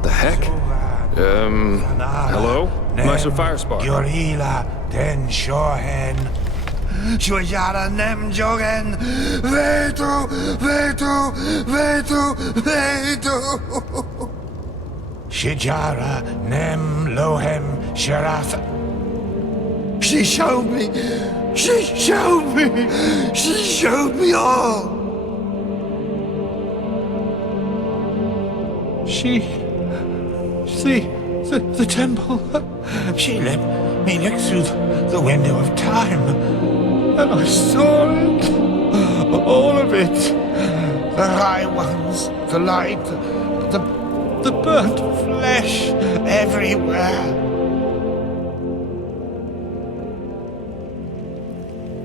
What the heck? Hello? Master Firespark. Gorilla den shohen. Shujara nem jogen. Vetu, vetu, vetu, vetu. Shijara nem lohem sherath. She showed me. She showed me. She showed me all. The temple. She let me look through the window of time, and I saw it. All of it. The high ones, the light, the burnt flesh everywhere.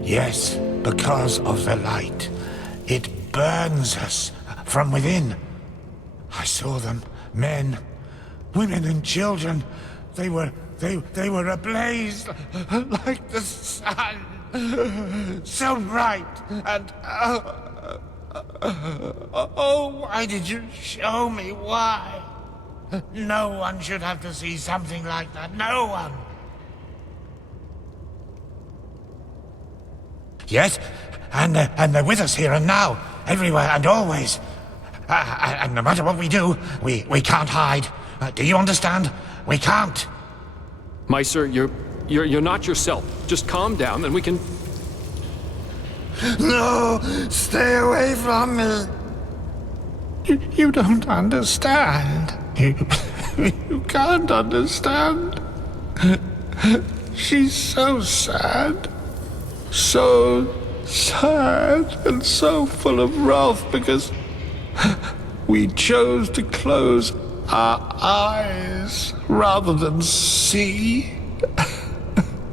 Yes, because of the light. It burns us from within. I saw them, men, women and children. They were ablaze like the sun. So bright and oh, why did you show me? Why? No one should have to see something like that. No one. Yes, and they're with us here and now, everywhere and always. And no matter what we do, we can't hide. Do you understand? We can't. Meister, you're not yourself. Just calm down and we can... No, stay away from me. You don't understand. You can't understand. She's so sad. So sad and so full of wrath because we chose to close our eyes rather than see.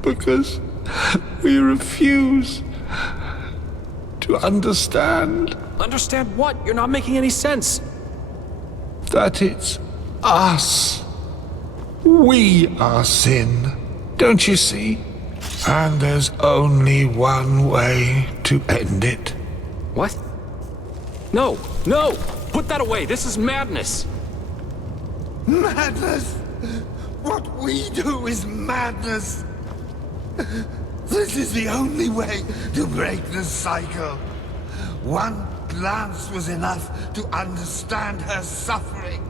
Because we refuse to understand. Understand what? You're not making any sense. That it's us. We are sin. Don't you see? And there's only one way to end it. What? No, no! Put that away! This is madness! Madness? What we do is madness. This is the only way to break the cycle. One glance was enough to understand her suffering.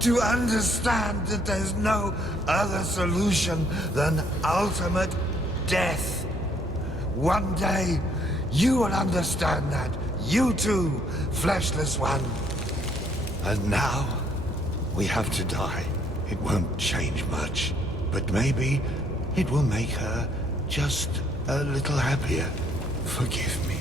To understand that there's no other solution than ultimate death. One day, you will understand that. You too, fleshless one. And now, we have to die. It won't change much, but maybe it will make her just a little happier. Forgive me.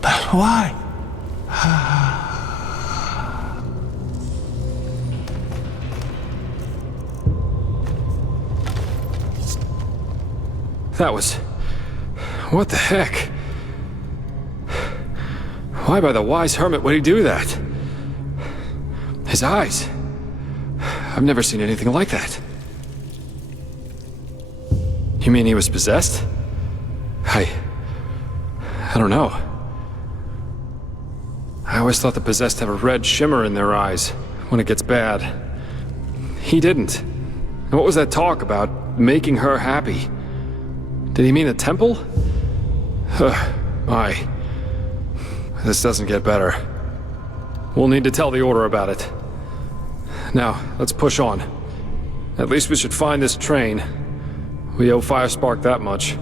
But why? That was... what the heck? Why by the wise hermit would he do that? His eyes... I've never seen anything like that. You mean he was possessed? I don't know. I always thought the possessed have a red shimmer in their eyes when it gets bad. He didn't. And what was that talk about making her happy? Did he mean the temple? My. This doesn't get better. We'll need to tell the Order about it. Now, let's push on. At least we should find this train. We owe Firespark that much.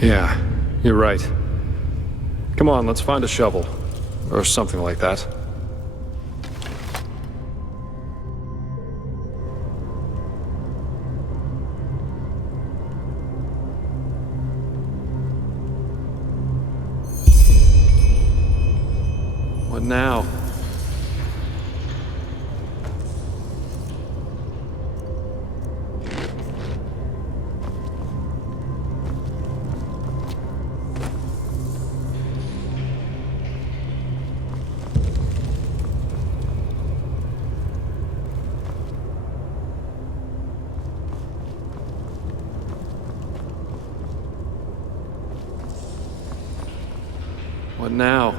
Yeah, you're right. Come on, let's find a shovel. Or something like that. What now? What now?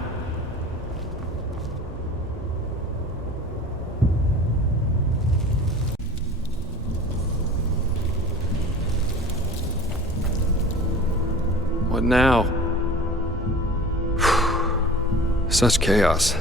What now? Such chaos.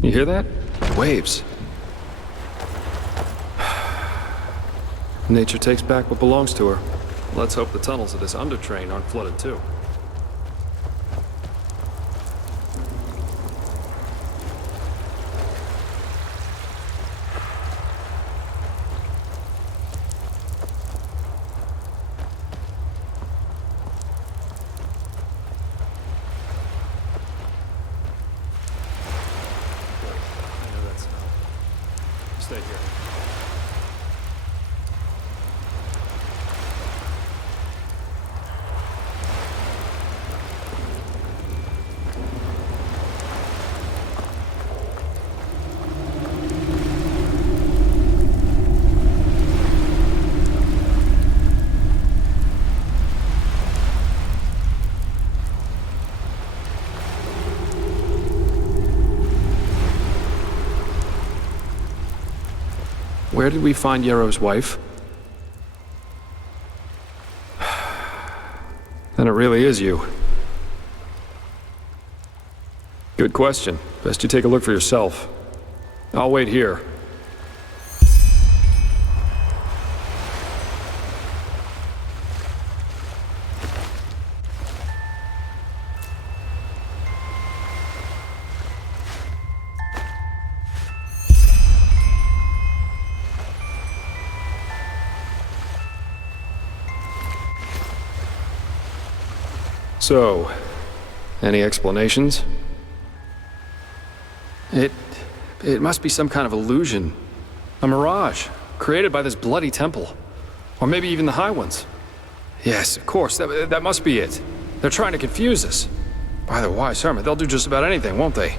You hear that? Waves. Nature takes back what belongs to her. Let's hope the tunnels of this undertrain aren't flooded too. I know that smell. Stay here. Where did we find Yarrow's wife? Then it really is you. Good question. Best you take a look for yourself. I'll wait here. So, any explanations? It must be some kind of illusion. A mirage, created by this bloody temple. Or maybe even the High Ones. Yes, of course, that must be it. They're trying to confuse us. By the wise hermit, they'll do just about anything, won't they?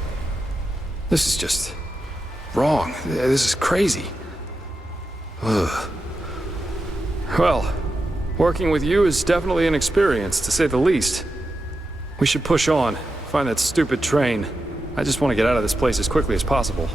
This is just wrong. This is crazy. Ugh. Well, working with you is definitely an experience, to say the least. We should push on, find that stupid train. I just want to get out of this place as quickly as possible.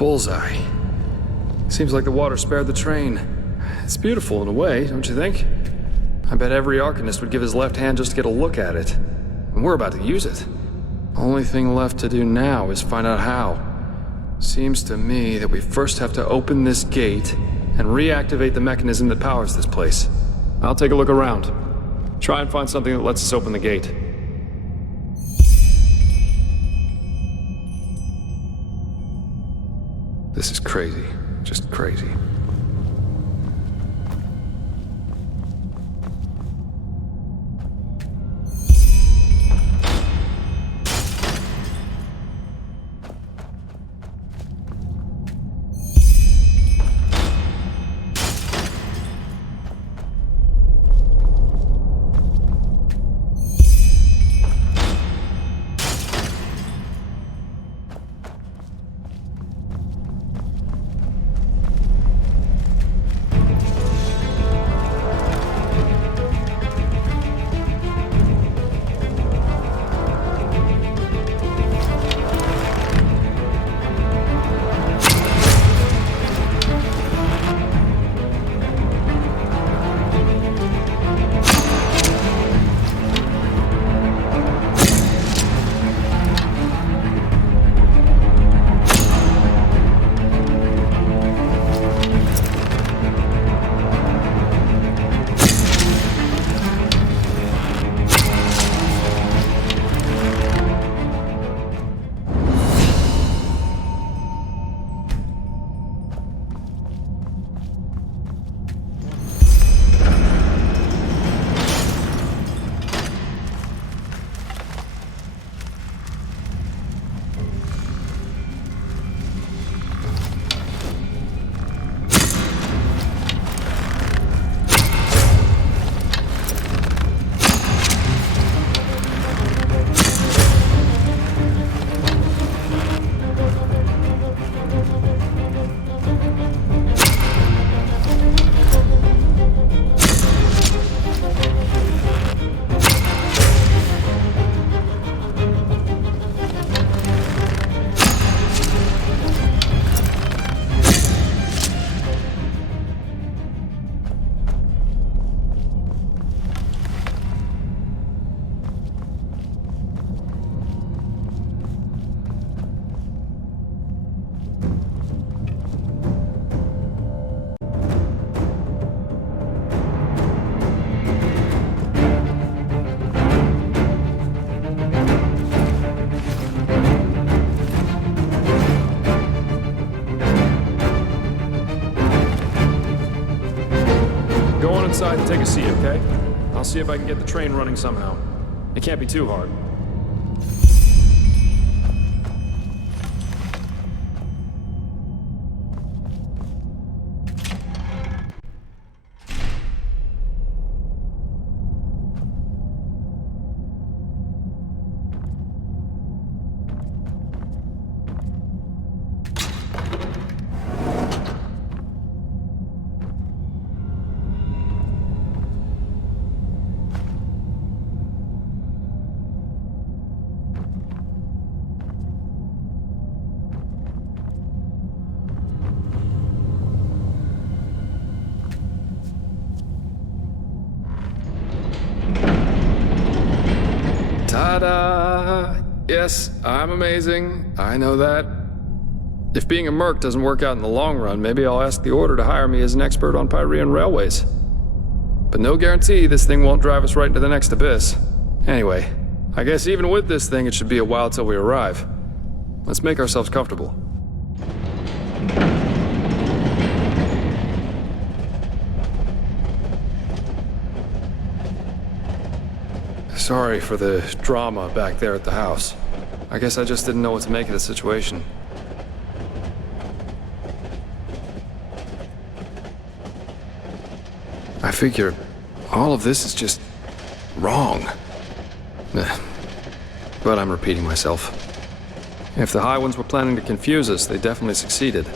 bullseye. Seems like the water spared the train. It's beautiful in a way, don't you think? I bet every Arcanist would give his left hand just to get a look at it. And we're about to use it. Only thing left to do now is find out how. Seems to me that we first have to open this gate and reactivate the mechanism that powers this place. I'll take a look around. Try and find something that lets us open the gate. This is crazy. Just crazy. Inside and take a seat, okay? I'll see if I can get the train running somehow. It can't be too hard. Ta-da! Yes, I'm amazing. I know that. If being a merc doesn't work out in the long run, maybe I'll ask the Order to hire me as an expert on pyrean railways. But no guarantee this thing won't drive us right into the next abyss. Anyway, I guess even with this thing, it should be a while till we arrive. Let's make ourselves comfortable. Sorry for the drama back there at the house. I guess I just didn't know what to make of the situation. I figure all of this is just wrong. But I'm repeating myself. If the High Ones were planning to confuse us, they definitely succeeded.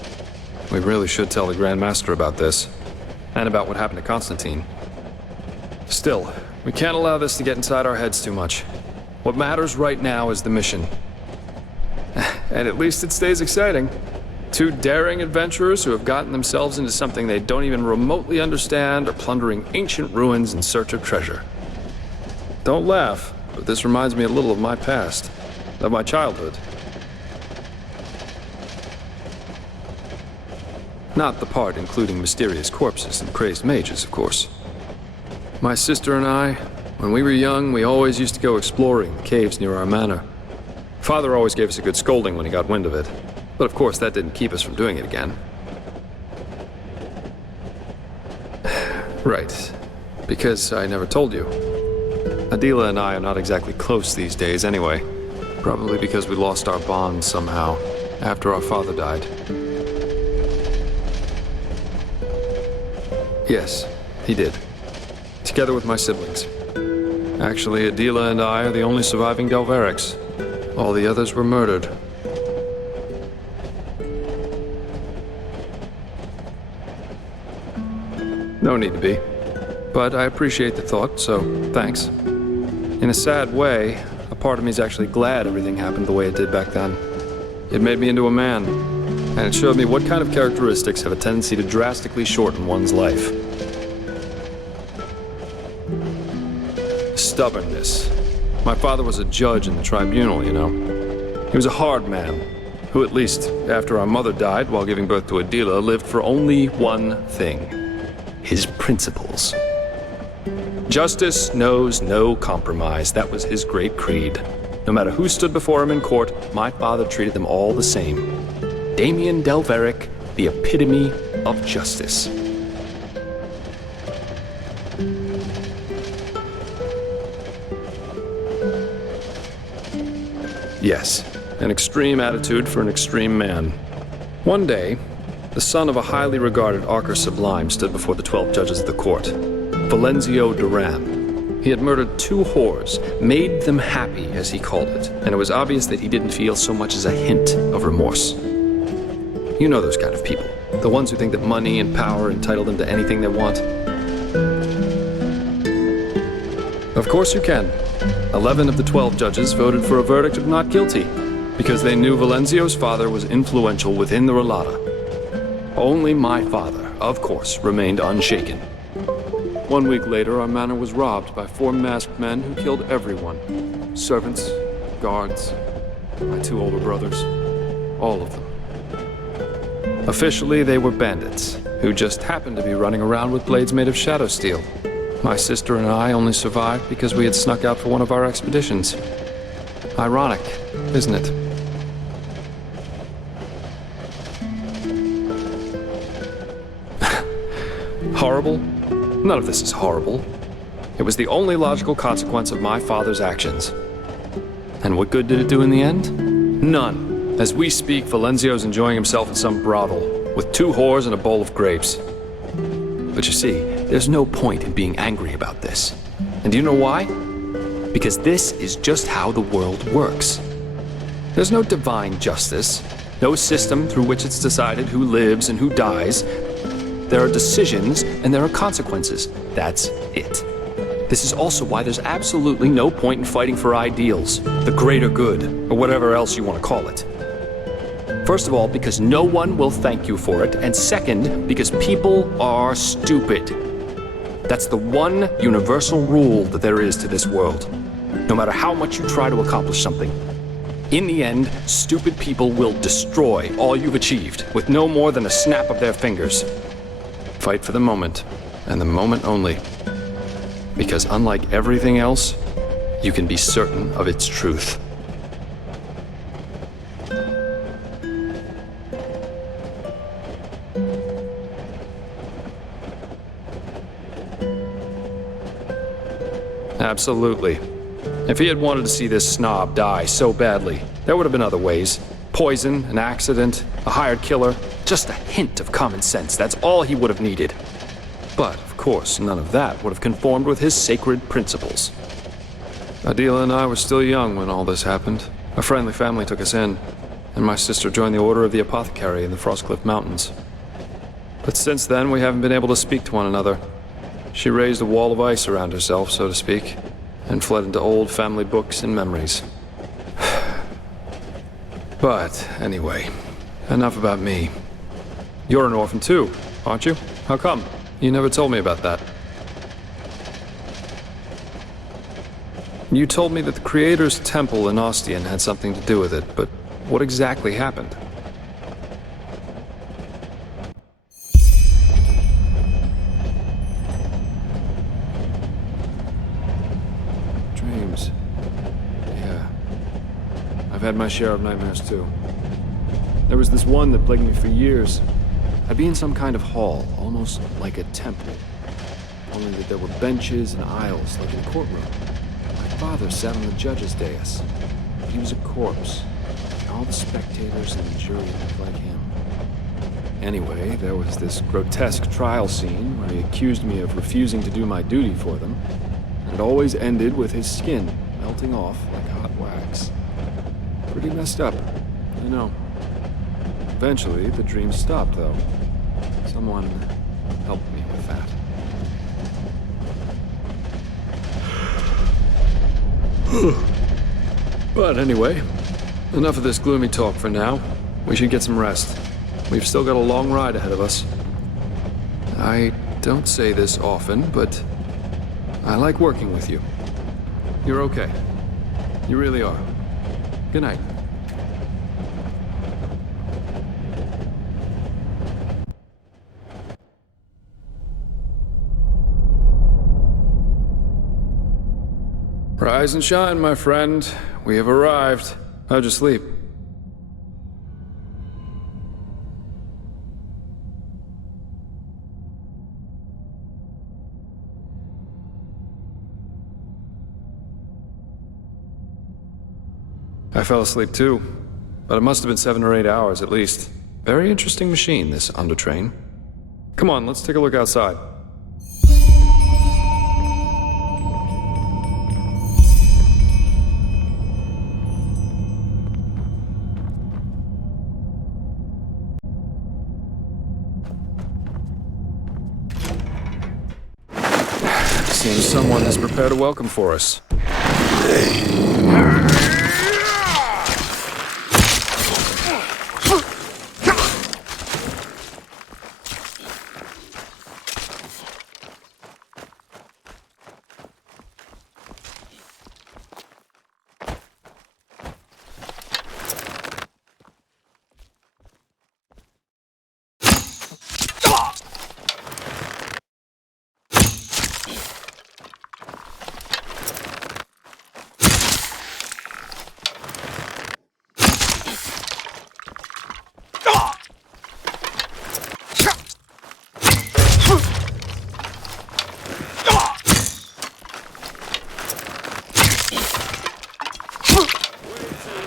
We really should tell the Grand Master about this, and about what happened to Constantine. Still, we can't allow this to get inside our heads too much. What matters right now is the mission. And at least it stays exciting. Two daring adventurers who have gotten themselves into something they don't even remotely understand, or plundering ancient ruins in search of treasure. Don't laugh, but this reminds me a little of my past, of my childhood. Not the part including mysterious corpses and crazed mages, of course. My sister and I, when we were young, we always used to go exploring the caves near our manor. Father always gave us a good scolding when he got wind of it. But of course, that didn't keep us from doing it again. Right. Because I never told you. Adila and I are not exactly close these days anyway. Probably because we lost our bond somehow, after our father died. Yes, he did. Together with my siblings. Actually, Adila and I are the only surviving Delverics. All the others were murdered. No need to be. But I appreciate the thought, so thanks. In a sad way, a part of me is actually glad everything happened the way it did back then. It made me into a man, and it showed me what kind of characteristics have a tendency to drastically shorten one's life. Stubbornness. My father was a judge in the tribunal, you know. He was a hard man, who at least, after our mother died while giving birth to Adila, lived for only one thing. His principles. Justice knows no compromise. That was his great creed. No matter who stood before him in court, my father treated them all the same. Damien Delveric, the epitome of justice. Yes, an extreme attitude for an extreme man. One day, the son of a highly regarded Archer Sublime stood before the 12 judges of the court. Valenzio Duran. He had murdered 2 whores, made them happy, as he called it, and it was obvious that he didn't feel so much as a hint of remorse. You know those kind of people, the ones who think that money and power entitle them to anything they want. Of course you can. 11 of the 12 judges voted for a verdict of not guilty, because they knew Valenzio's father was influential within the Relata. Only my father, of course, remained unshaken. 1 week later, our manor was robbed by 4 masked men who killed everyone. Servants, guards, my 2 older brothers, all of them. Officially, they were bandits, who just happened to be running around with blades made of shadow steel. My sister and I only survived because we had snuck out for one of our expeditions. Ironic, isn't it? Horrible? None of this is horrible. It was the only logical consequence of my father's actions. And what good did it do in the end? None. As we speak, Valenzio's enjoying himself in some brothel, with 2 whores and a bowl of grapes. But you see, there's no point in being angry about this. And do you know why? Because this is just how the world works. There's no divine justice, no system through which it's decided who lives and who dies. There are decisions and there are consequences. That's it. This is also why there's absolutely no point in fighting for ideals, the greater good, or whatever else you want to call it. First of all, because no one will thank you for it, and second, because people are stupid. That's the one universal rule that there is to this world. No matter how much you try to accomplish something, in the end, stupid people will destroy all you've achieved with no more than a snap of their fingers. Fight for the moment, and the moment only. Because unlike everything else, you can be certain of its truth. Absolutely. If he had wanted to see this snob die so badly, there would have been other ways. Poison, an accident, a hired killer, just a hint of common sense. That's all he would have needed. But, of course, none of that would have conformed with his sacred principles. Adila and I were still young when all this happened. A friendly family took us in, and my sister joined the Order of the Apothecary in the Frostcliff Mountains. But since then, we haven't been able to speak to one another. She raised a wall of ice around herself, so to speak, and fled into old family books and memories. But, anyway, enough about me. You're an orphan too, aren't you? How come? You never told me about that. You told me that the Creator's temple in Ostian had something to do with it, but what exactly happened? Dreams. Yeah. I've had my share of nightmares too. There was this one that plagued me for years. I'd be in some kind of hall, almost like a temple. Only that there were benches and aisles, like in a courtroom. My father sat on the judge's dais. He was a corpse, and all the spectators in the jury looked like him. Anyway, there was this grotesque trial scene where he accused me of refusing to do my duty for them, and it always ended with his skin melting off like hot wax. Pretty messed up, I know. Eventually, the dream stopped, though. Someone helped me with that. But anyway, enough of this gloomy talk for now. We should get some rest. We've still got a long ride ahead of us. I don't say this often, but I like working with you. You're okay. You really are. Good night. Rise and shine, my friend. We have arrived. How'd you sleep? I fell asleep too, but it must have been 7 or 8 hours at least. Very interesting machine, this undertrain. Come on, let's take a look outside. Seems someone has prepared a welcome for us.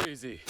Easy.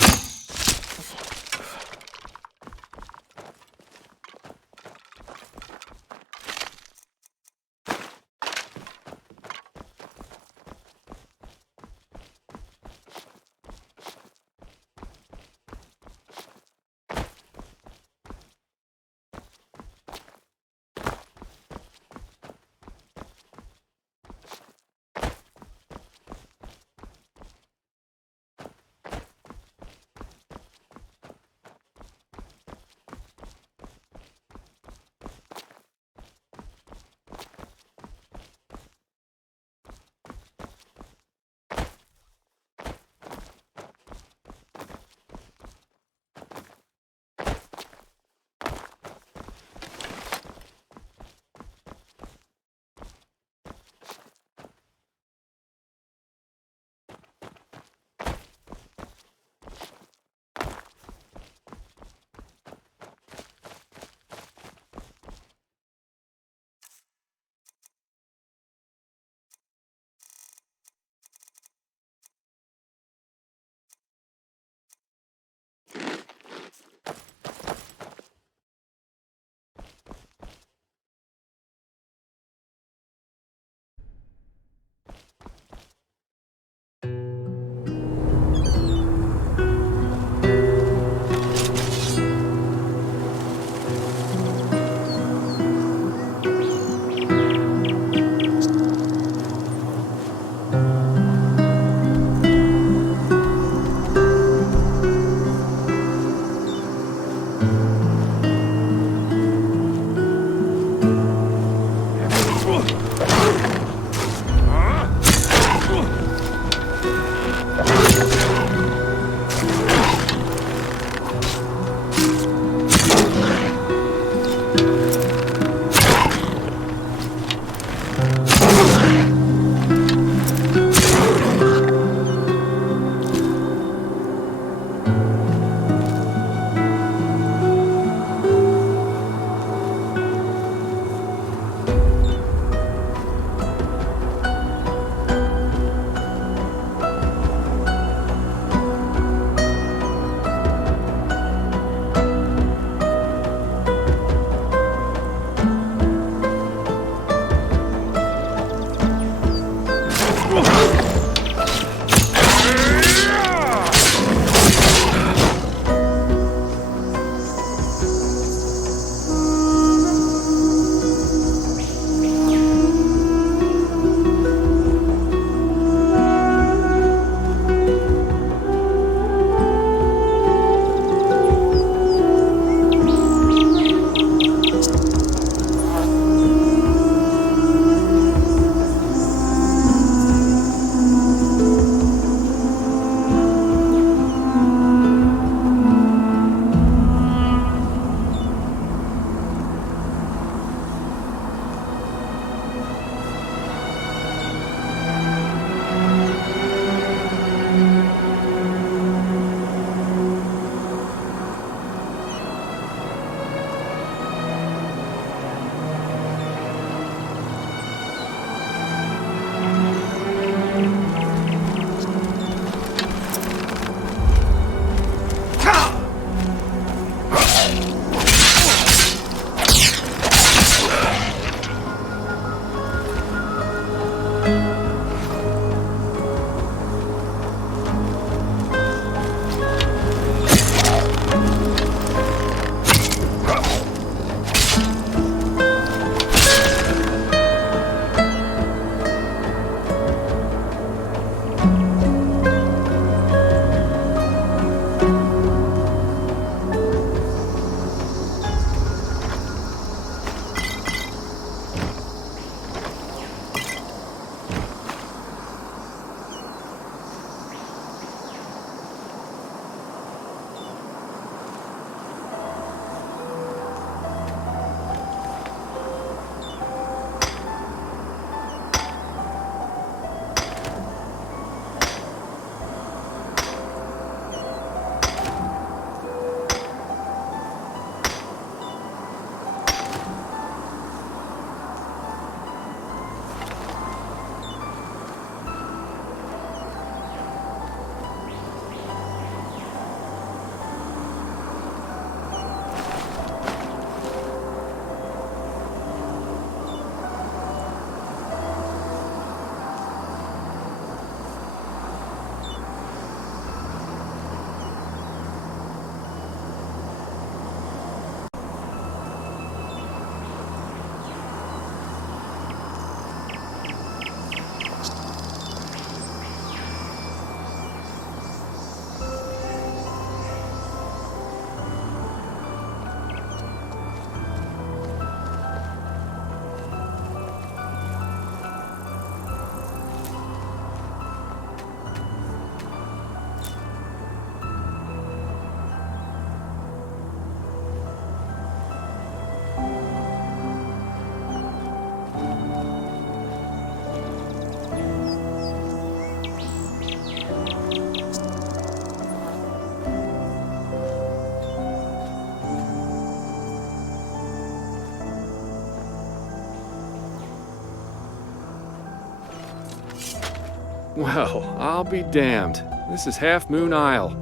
Well, I'll be damned. This is Half Moon Isle.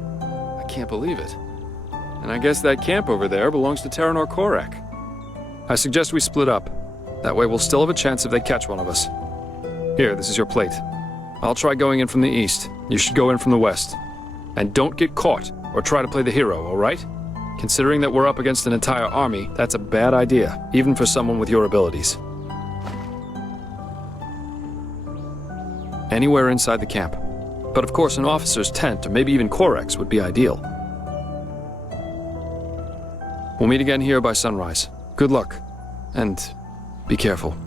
I can't believe it. And I guess that camp over there belongs to Terranor Korak. I suggest we split up. That way we'll still have a chance if they catch one of us. Here, this is your plate. I'll try going in from the east. You should go in from the west. And don't get caught, or try to play the hero, all right? Considering that we're up against an entire army, that's a bad idea, even for someone with your abilities. Anywhere inside the camp. But of course an officer's tent, or maybe even Korak's, would be ideal. We'll meet again here by sunrise. Good luck, and be careful.